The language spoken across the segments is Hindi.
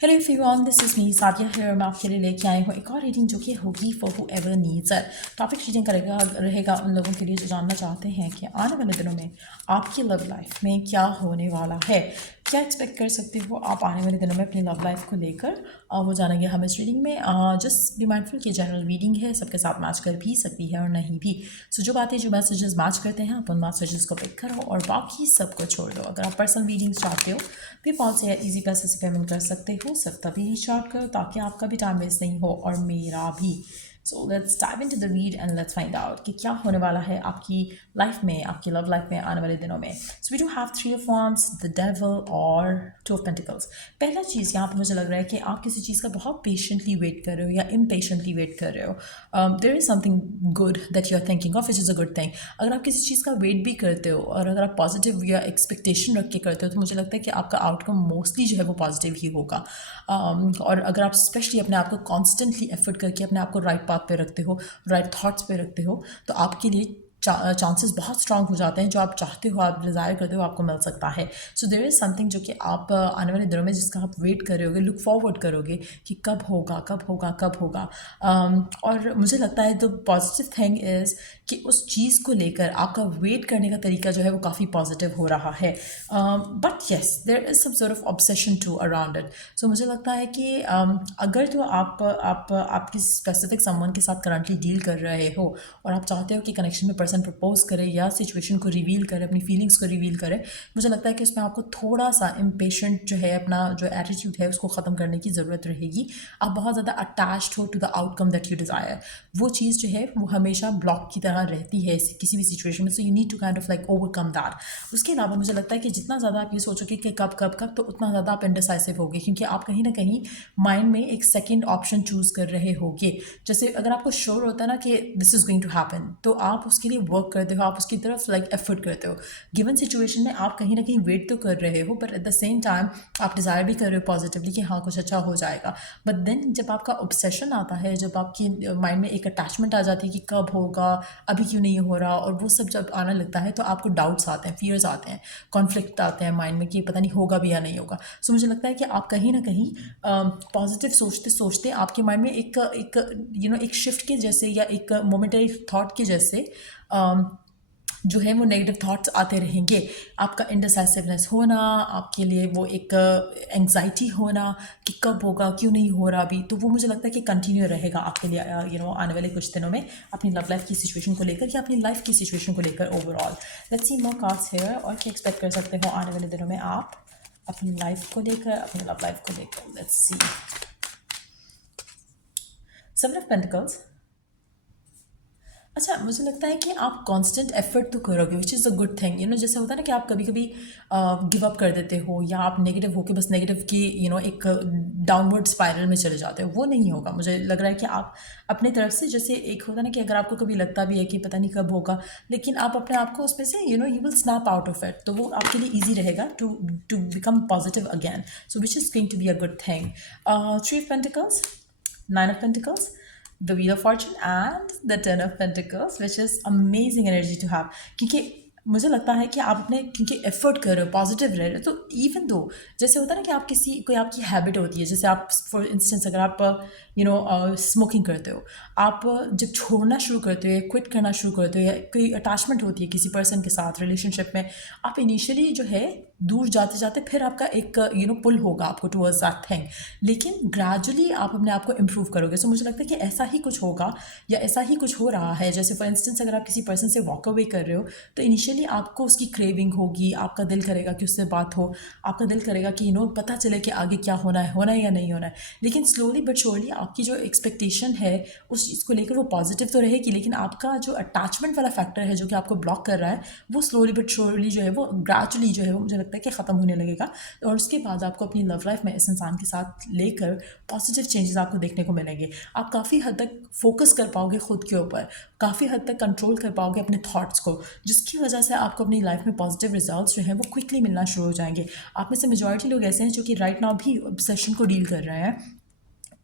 Hello everyone, this is me Sadia here. मैं आपके लिए लेके आई हूँ एक और रीडिंग जो कि होगी for who ever needs it. Topic reading करेगा रहेगा उन लोगों के लिए जो जानना चाहते हैं कि आने वाले दिनों में आपकी लव लाइफ में क्या होने वाला है, क्या एक्सपेक्ट कर सकते हो आप आने वाले दिनों में अपनी लव लाइफ को लेकर। वो जानेंगे हम इस रीडिंग में। जस्ट बी माइंडफुल की जनरल रीडिंग है, सबके साथ मैच कर भी सकती है और नहीं भी। सो जो बातें जो मैसेजेस मैच करते हैं आप उन मैसेजेस को पिक करो और बाकी सबको छोड़ दो। अगर आप पर्सनल रीडिंग्स चाहते हो पेपॉल से या ईजी पैसे से पेमेंट कर सकते हो, सिर्फ तभी रीच आउट करो ताकि आपका भी टाइम वेस्ट नहीं हो और मेरा भी। So let's dive into the read and let's find out कि क्या होने वाला है आपकी लाइफ में, आपकी लव लाइफ में आने वाले दिनों में। So we do have three of wands, the devil और टू ऑफ पेंटिकल्स। पहला चीज़ यहाँ पर मुझे लग रहा है कि आप किसी चीज़ का बहुत पेशेंटली वेट कर रहे हो या इम्पेशेंटली वेट कर रहे हो। There is something good that you are thinking of, which is a good thing. अगर आप किसी चीज़ का वेट भी करते हो और अगर आप पॉजिटिव या एक्सपेक्टेशन रख के करते हो तो मुझे लगता है कि आपका आउटकम मोस्टली जो है वो पॉजिटिव ही होगा। और अगर आप स्पेशली अपने आप को कॉन्स्टेंटली एफर्ट करके अपने आप को राइट पाथ पे रखते हो, राइट थॉट्स पे रखते हो, तो आपके लिए चांसेस बहुत स्ट्रांग हो जाते हैं। जो आप चाहते हो, आप डिज़ायर करते हो, आपको मिल सकता है। सो देयर इज़ समथिंग जो कि आप आने वाले दिनों में जिसका आप वेट कर रहे होगे, लुक फॉरवर्ड करोगे कि कब होगा कब होगा कब होगा। और मुझे लगता है द पॉजिटिव थिंग इज़ कि उस चीज़ को लेकर आपका वेट करने का तरीका जो है वो काफ़ी पॉजिटिव हो रहा है। But yes there is some sort of obsession too around it. So मुझे लगता है कि अगर तो आप किसी स्पेसिफिक समवन के साथ करंटली डील कर रहे हो और आप चाहते हो कि कनेक्शन में पर्सन प्रपोज करे या सिचुएशन को रिवील करे, अपनी फीलिंग्स को रिवील करे, मुझे लगता है कि उसमें आपको थोड़ा सा इम्पेशेंट जो है, अपना जो एटीट्यूड है उसको ख़त्म करने की ज़रूरत रहेगी। आप बहुत ज़्यादा अटैच्ड हो to the outcome that you desire. वो चीज़ जो है वो हमेशा ब्लॉक की तरह रहती है किसी भी सिचुएशन में। So you need to kind of like overcome that. उसके अलावा मुझे लगता है कि जितना ज़्यादा आप ये सोचोगे कि कब कब कब, तो उतना ज़्यादा आप इनडिसाइसिव होगे, क्योंकि आप कहीं ना कहीं माइंड में एक सेकेंड ऑप्शन चूज़ कर रहे होगे। जैसे अगर आपको श्योर होता है ना कि this is going to happen, तो आप उसके लिए वर्क करते हो, आप उसकी तरफ लाइक एफर्ट करते हो। गिवन सिचुएशन में आप कहीं ना कहीं वेट तो कर रहे हो, but at the same time आप डिज़ायर भी कर रहे हो पॉजिटिवली कि हाँ कुछ अच्छा हो जाएगा। बट देन जब आपका ऑब्सेशन आता है, जब आपकी माइंड में एक अटैचमेंट आ जाती है कि कब होगा, अभी क्यों नहीं हो रहा, और वो सब जब आने लगता है तो आपको डाउट्स आते हैं, फियर्स आते हैं, कॉन्फ्लिक्ट आते हैं माइंड में कि पता नहीं होगा भी या नहीं होगा। सो मुझे लगता है कि आप कहीं ना कहीं पॉजिटिव सोचते सोचते आपके माइंड में एक एक एक शिफ्ट के जैसे या एक मोमेंटरी थॉट के जैसे जो है वो नेगेटिव थॉट्स आते रहेंगे। आपका इंडिसाइसिवनेस होना, आपके लिए वो एक एंग्जाइटी होना कि कब होगा, क्यों नहीं हो रहा अभी, तो वो मुझे लगता है कि कंटिन्यू रहेगा आपके लिए आने वाले कुछ दिनों में अपनी लव लाइफ की सिचुएशन को लेकर या अपनी लाइफ की सिचुएशन को लेकर overall. Let's see more cards here, और क्या एक्सपेक्ट कर सकते हो आने वाले दिनों में आप अपनी लाइफ को लेकर, अपनी लव लाइफ को लेकर। Let's see. Seven of pentacles. अच्छा, मुझे लगता है कि आप कांस्टेंट एफर्ट तो करोगे, विच इज़ अ गुड थिंग। जैसे होता है ना कि आप कभी कभी गिव अप कर देते हो या आप नेगेटिव होके बस नेगेटिव की एक डाउनवर्ड स्पाइरल में चले जाते हो, वो नहीं होगा। मुझे लग रहा है कि आप अपनी तरफ से, जैसे एक होता है ना कि अगर आपको कभी लगता भी है कि पता नहीं कब होगा, लेकिन आप अपने आप को उसमें से you will snap out of it, तो वो आपके लिए ईजी रहेगा to to become positive again. So which is going to be a good thing. Three of pentacles, Nine of Pentacles, the Wheel of Fortune and the Ten of Pentacles, which is amazing energy to have। क्योंकि मुझे लगता है कि आप अपने क्योंकि एफर्ट कर रहे हो, पॉजिटिव रह रहे हो, तो इवन दो जैसे होता है ना कि आप किसी कोई आपकी हैबिट होती है, जैसे आप फॉर इंस्टेंस अगर आप स्मोकिंग करते हो, आप जब छोड़ना शुरू करते हो या क्विट करना शुरू करते हो, या कोई अटैचमेंट होती है किसी पर्सन के साथ रिलेशनशिप में, आप इनिशियली जो है दूर जाते जाते फिर आपका एक पुल होगा आपको टूवर्ड्स दैट थिंग, लेकिन ग्रेजुअली आप अपने आप को इम्प्रूव करोगे। सो मुझे लगता है कि ऐसा ही कुछ होगा या ऐसा ही कुछ हो रहा है। जैसे फॉर इंस्टेंस अगर आप किसी पर्सन से वॉक अवे कर रहे हो, तो इनिशियली आपको उसकी क्रेविंग होगी, आपका दिल करेगा कि उससे बात हो, आपका दिल करेगा कि पता चले कि आगे क्या होना है या नहीं होना है। लेकिन स्लोली बट श्योरली आपकी जो एक्सपेक्टेशन है उस चीज़ को लेकर वो पॉजिटिव तो रहेगी, लेकिन आपका जो अटैचमेंट वाला फैक्टर है जो कि आपको ब्लॉक कर रहा है, वो स्लोली बट श्योरली जो है वो ग्रेजुअली जो है वो मुझे लगता है कि ख़त्म होने लगेगा। और उसके बाद आपको अपनी लव लाइफ में इस इंसान के साथ लेकर पॉजिटिव चेंजेस आपको देखने को मिलेंगे। आप काफ़ी हद तक फोकस कर पाओगे खुद के ऊपर, काफ़ी हद तक कंट्रोल कर पाओगे अपने थॉट्स को, जिसकी वजह से आपको अपनी लाइफ में पॉजिटिव रिजल्ट्स जो हैं वो क्विकली मिलना शुरू हो जाएंगे। आप में से मेजॉरिटी लोग ऐसे हैं जो कि राइट नाउ भी ऑब्सेशन को डील कर रहे हैं,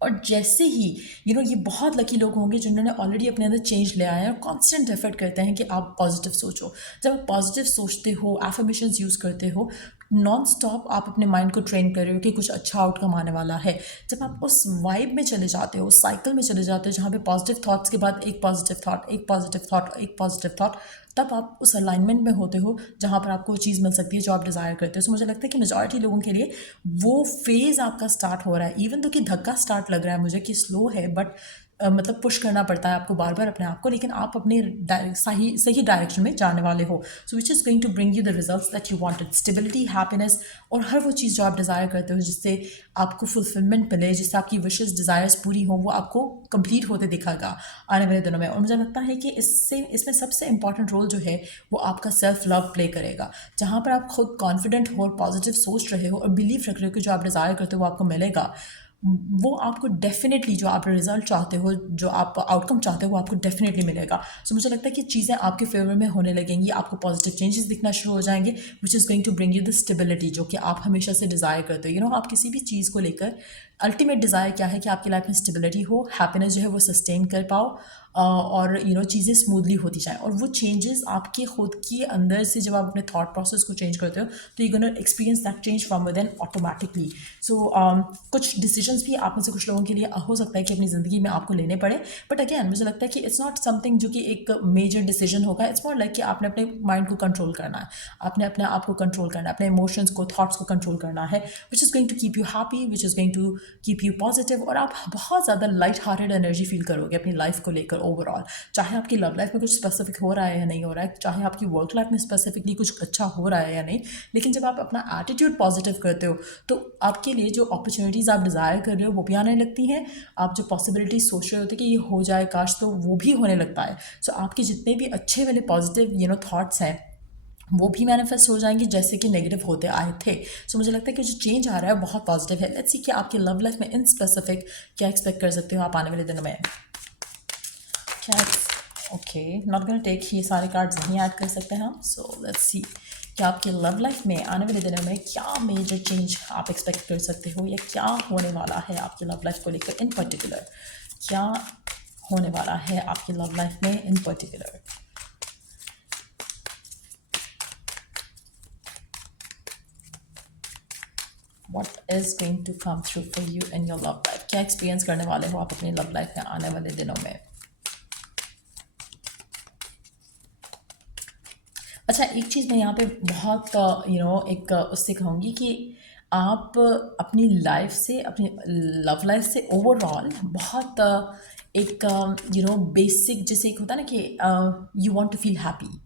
और जैसे ही ये बहुत लकी लोग होंगे जिन्होंने ऑलरेडी अपने अंदर चेंज ले आए हैं और कांस्टेंट एफर्ट करते हैं कि आप पॉजिटिव सोचो। जब आप पॉजिटिव सोचते हो, एफर्मेशंस यूज़ करते हो, नॉन स्टॉप आप अपने माइंड को ट्रेन कर रहे हो कि कुछ अच्छा आउटकम आने वाला है। जब आप उस वाइब में चले जाते हो, उस साइकिल में चले जाते हो जहाँ पे पॉजिटिव थॉट्स के बाद एक पॉजिटिव थॉट, एक पॉजिटिव थॉट, एक पॉजिटिव थॉट, तब आप उस अलाइनमेंट में होते हो जहाँ पर आपको वो चीज़ मिल सकती है जो आप डिज़ायर करते हो। सो मुझे लगता है कि मेजॉरिटी लोगों के लिए वो फेज़ आपका स्टार्ट हो रहा है, इवन तो कि धक्का स्टार्ट लग रहा है मुझे कि स्लो है, बट मतलब पुश करना पड़ता है आपको बार बार अपने आप को, लेकिन आप अपने सही सही डायरेक्शन में जाने वाले हो। So which is going to bring you the results that you wanted, stability, happiness, और हर वो चीज़ जो आप डिज़ायर करते हो जिससे आपको फुलफिलमेंट मिले, जिससे आपकी विशेज़ डिज़ायर्स पूरी हों, वो आपको कंप्लीट होते दिखागा आने वाले दिनों में। और मुझे लगता है कि इसमें सबसे इंपॉर्टेंट रोल जो है वो आपका सेल्फ लव प्ले करेगा, जहाँ पर आप खुद कॉन्फिडेंट हो और पॉजिटिव सोच रहे हो और बिलीव रख रहे हो कि जो आप डिज़ायर करते हो वो आपको मिलेगा, वो आपको डेफिनेटली जो आप रिजल्ट चाहते हो, जो आप आउटकम चाहते हो, वो आपको डेफिनेटली मिलेगा। सो मुझे लगता है कि चीज़ें आपके फेवर में होने लगेंगी, आपको पॉजिटिव चेंजेस दिखना शुरू हो जाएंगे, which is going to bring you the stability जो कि आप हमेशा से डिज़ायर करते हो। आप किसी भी चीज़ को लेकर अल्टीमेट डिज़ायर क्या है कि आपकी लाइफ में स्टेबिलिटी हो, हैप्पीनेस जो है वो सस्टेन कर पाओ, और चीज़ें स्मूथली होती जाएँ, और वो चेंजेस आपके खुद के अंदर से जब आप अपने थॉट प्रोसेस को चेंज करते हो तो you gonna experience that change from within automatically. So कुछ डिसीजंस भी आप में से कुछ लोगों के लिए हो सकता है कि अपनी ज़िंदगी में आपको लेने पड़े, बट अगेन मुझे लगता है कि इट्स नॉट समथिंग जो कि एक मेजर डिसीजन होगा। इट्स मोर लाइक कि आपने अपने माइंड को कंट्रोल करना है, आपने अपने आप को कंट्रोल करना है, अपने इमोशंस को, थॉट्स को कंट्रोल करना है, which is going to keep you happy, which is going to keep you positive, और आप बहुत ज़्यादा लाइट हार्टेड एनर्जी फील करोगे अपनी लाइफ को लेकर ओवरऑल। चाहे आपकी लव लाइफ में कुछ स्पेसिफिक हो रहा है या नहीं हो रहा है, चाहे आपकी वर्क लाइफ में स्पेसिफिकली कुछ अच्छा हो रहा है या नहीं, लेकिन जब आप अपना एटीट्यूड पॉजिटिव करते हो तो आपके लिए जो अपॉर्चुनिटीज़ आप डिज़ायर कर रहे हो वो भी आने लगती हैं। आप जो पॉसिबिलिटीज सोच रहे होते कि ये हो जाए काश, तो वो भी होने लगता है। सो आपके जितने भी अच्छे वाले पॉजिटिव थॉट्स हैं वो भी मैनिफेस्ट हो जाएंगे जैसे कि नेगेटिव होते आए थे। सो मुझे लगता है कि जो चेंज आ रहा है बहुत पॉजिटिव है। लेट्स सी कि आपकी लव लाइफ में इन स्पेसिफिक क्या एक्सपेक्ट कर सकते हो आप आने वाले दिनों में। क्या ओके, नॉट गोना टेक, ये सारे कार्ड्स नहीं ऐड कर सकते हम। सो लेट्स सी कि आपकी लव लाइफ में आने वाले दिनों में क्या मेजर चेंज आप एक्सपेक्ट कर सकते हो, या क्या होने वाला है आपकी लव लाइफ को लेकर इन पर्टिकुलर, क्या होने वाला है आपकी लव लाइफ में इन particular. What is going to come through for you in your love life? क्या एक्सपीरियंस करने वाले हो आप अपनी लव लाइफ में आने वाले दिनों में। अच्छा, एक चीज़ मैं यहाँ पे बहुत एक उससे कहूँगी कि आप अपनी लाइफ से, अपनी लव लाइफ से ओवरऑल बहुत एक बेसिक, जैसे एक होता है ना कि you want to feel happy,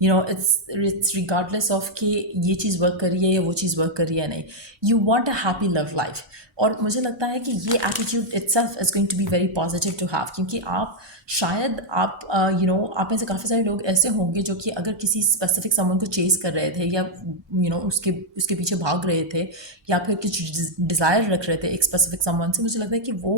it's regardless of कि ये चीज़ वर्क कर रही है या वो चीज़ वर्क कर रही है, नहीं, you want a happy love life. और मुझे लगता है कि ये attitude itself is going to be very positive to have, क्योंकि आप शायद आप आप में से काफ़ी सारे लोग ऐसे होंगे जो कि अगर किसी स्पेसिफिक समवन को चेस कर रहे थे, या उसके उसके पीछे भाग रहे थे, या फिर कुछ डिज़ायर रख रहे थे एक स्पेसिफिक समवन से, मुझे लगता है कि वो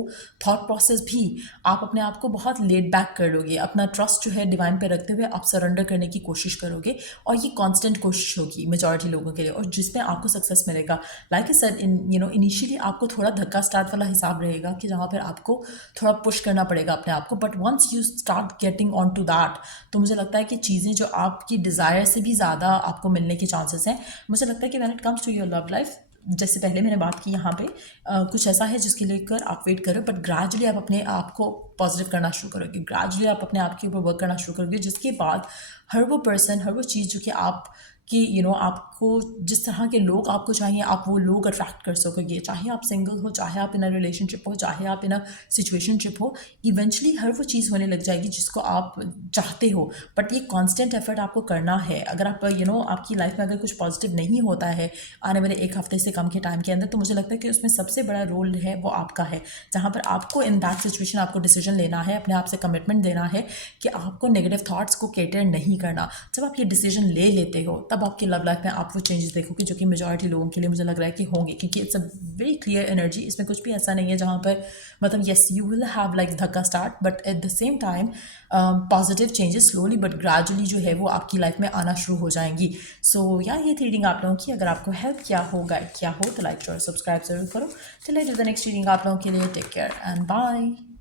थॉट प्रोसेस भी आप अपने आप को बहुत लेट बैक कर लोगे, अपना ट्रस्ट जो है डिवाइन पे रखते हुए आप सरेंडर करने की कोशिश करोगे, और ये कांस्टेंट कोशिश होगी मेजॉरिटी लोगों के लिए, और जिसमें आपको सक्सेस मिलेगा। लाइक आई सेड, इनिशियली आपको थोड़ा धक्का स्टार्ट वाला हिसाब रहेगा कि जहाँ पर आपको थोड़ा पुश करना पड़ेगा अपने आप को, but once you start getting on to that, तो मुझे लगता है कि चीज़ें जो आपकी डिज़ायर से भी ज़्यादा आपको मिलने के चांसेस हैं। मुझे लगता है कि when it comes to your love life, जैसे पहले मैंने बात की यहाँ पे, कुछ ऐसा है जिसके लेकर आप वेट करो, बट ग्रेजुअली आप अपने आप को पॉजिटिव करना शुरू करोगे, ग्रेजुअली आप अपने आप के ऊपर वर्क करना शुरू करोगे, जिसके बाद हर वो पर्सन, हर वो चीज़ जो कि आप कि आपको जिस तरह के लोग आपको चाहिए, आप वो लोग अट्रैक्ट कर सकोगे, चाहे आप सिंगल हो, चाहे आप इन अ रिलेशनशिप हो, चाहे आप इन अ सिचुएशनशिप हो, इवेंचुअली हर वो चीज़ होने लग जाएगी जिसको आप चाहते हो। बट ये कांस्टेंट एफर्ट आपको करना है। अगर आप आपकी लाइफ में अगर कुछ पॉजिटिव नहीं होता है आने वाले एक हफ्ते से कम के टाइम के अंदर, तो मुझे लगता है कि उसमें सबसे बड़ा रोल है वो आपका है, जहाँ पर आपको इन दैट सिचुएशन आपको डिसीजन लेना है, अपने आप से कमिटमेंट देना है कि आपको नेगेटिव थॉट्स को कैटर नहीं करना। जब आप ये डिसीजन ले लेते हो, तब आपकी लव लाइफ में आप वो चेंजेस देखोगे जो कि मेजॉरिटी लोगों के लिए मुझे लग रहा है कि होंगे, क्योंकि it's a very clear energy. इसमें कुछ भी ऐसा नहीं है जहाँ पर मतलब yes you will have like धक्का start, but at the same time positive changes slowly but gradually जो है वो आपकी लाइफ में आना शुरू हो जाएंगी। सो ये थी रीडिंग आप लोगों की। अगर आपको हेल्प किया हो, गाइड किया हो, तो लाइक और सब्सक्राइब जरूर करो। चलिए, द नेक्स्ट रीडिंग आप लोगों के लिए। Take care and bye.